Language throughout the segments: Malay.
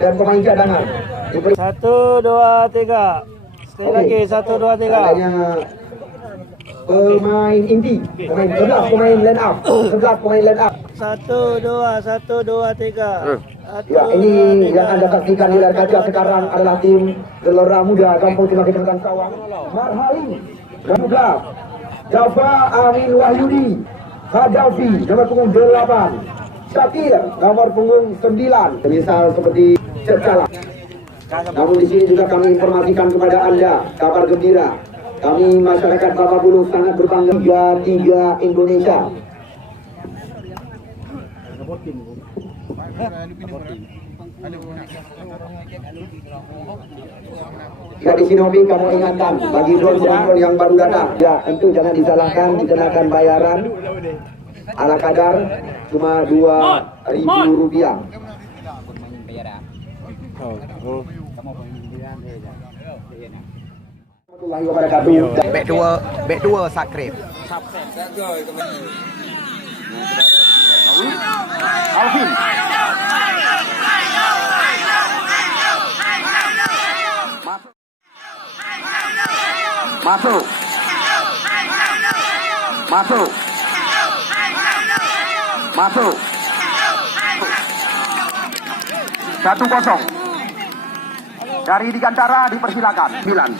dan pemain cadangan. 1, 2, 3. Sekali lagi 1, 2, 3. Adanya pemain inti, pemain 11 pemain line up, 11 pemain line up. 1, 2, 1, 2, 3. Ya, ini yang Anda saksikan di layar kaca sekarang adalah tim Gelora Muda Kampung Timah Kecamatan Sawang. Marhali, juga Java Amin Wahyudi, Hadafi, nomor punggung 8, Syakir, nomor punggung 9. Misal seperti Cercala. Namun di sini juga kami informasikan kepada Anda kabar gembira. Kami masyarakat Bapa Bulu sangat berbangga 3-3 Indonesia. Ya, di sini Obi kamu ingatkan bagi drone yang baru datang, ya tentu jangan disalahkan, dikenakan bayaran ala kadar cuma Rp2.000. Back 2 subscribe. Alvin. Masuk. Masuk. Masuk. 1-0. Dari Digantara dipersilakan. 9.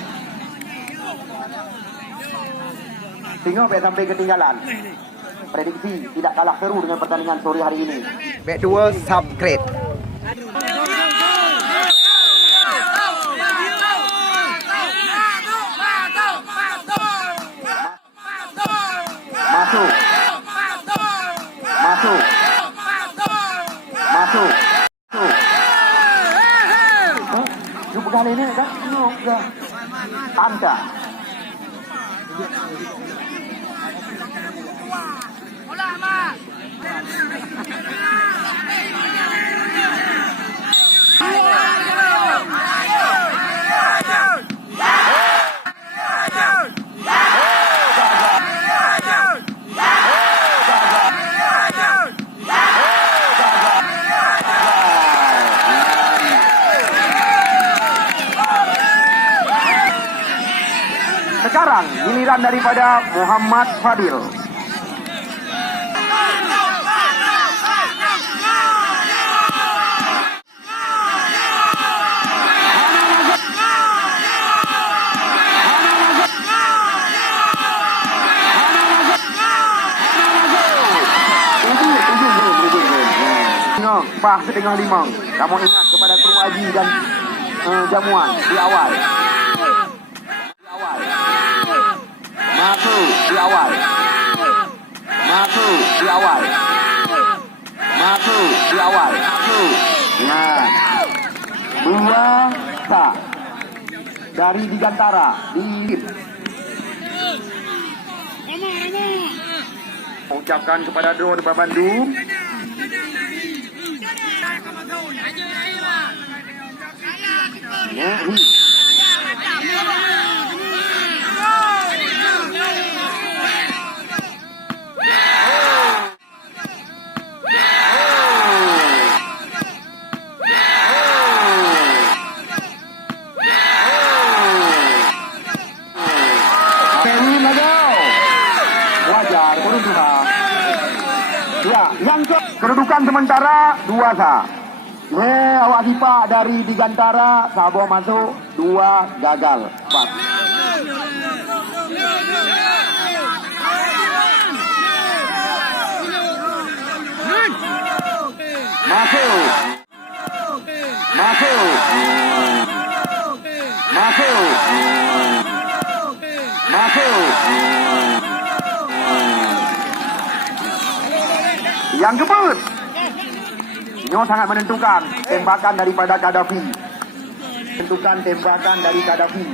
Tengok sampai ketinggalan. Prediksi tidak kalah seru dengan pertandingan sore hari ini. Back 2 subscribe. Masuk. Masuk. Masuk. Jumpa kali ini kan? Anda. Sekarang giliran daripada Muhammad Fadil. Bah setengah 5. Kamu ingat kepada kru Aji dan jamuan di awal. Masuk di awal. Masuk di awal. Masuk di awal. Masuk. Ya. 2 sah. Dari Digantara di ucapkan kepada drone Bandung. Ya, yang kedudukan sementara 2 sah. Awak sipak dari Digantara, Sabo masuk, 2 gagal. 4. Masuk. Masuk. Masuk. Masuk. Yang kebut. Ini sangat menentukan tembakan daripada Kadafi. Tentukan tembakan dari Kadafi.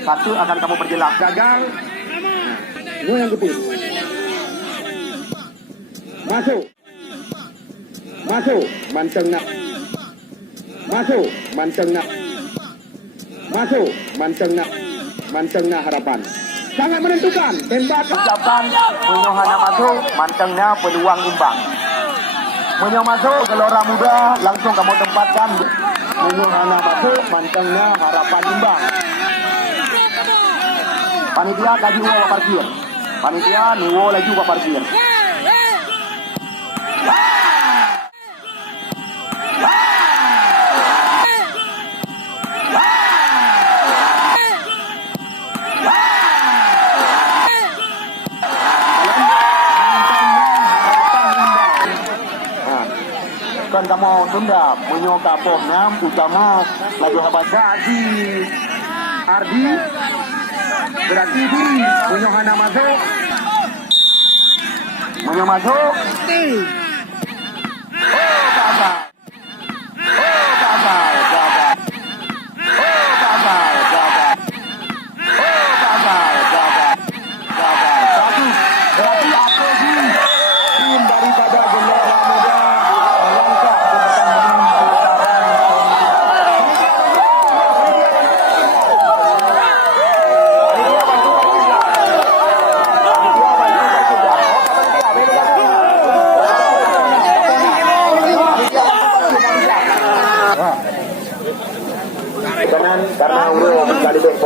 1 akan kamu perjelas. Gagal. Ini yang kebut. Masuk. Masuk. Manceng nak. Masuk. Manceng nak. Masuk. Manceng nak. Manceng nak harapan. Sangat menentukan tembakan. Ucapan Yohana masuk. Mancengnya peluang imbang. Menyong masuk Gelora Muda langsung kamu tempatkan. Menyong hana masuk mantengnya Harapan imbang. Panitia laju ke parkir. Panitia niwo laju ke parkir. Kan kamu tunda menyong kapok nam utama laju habat Gazi Ardi berarti diri menyong hana masuk menyong masuk oh gagal gagal satu berarti aku sih tim daripada Gelora Muda melangkah ke pertandingan karena urut kali 26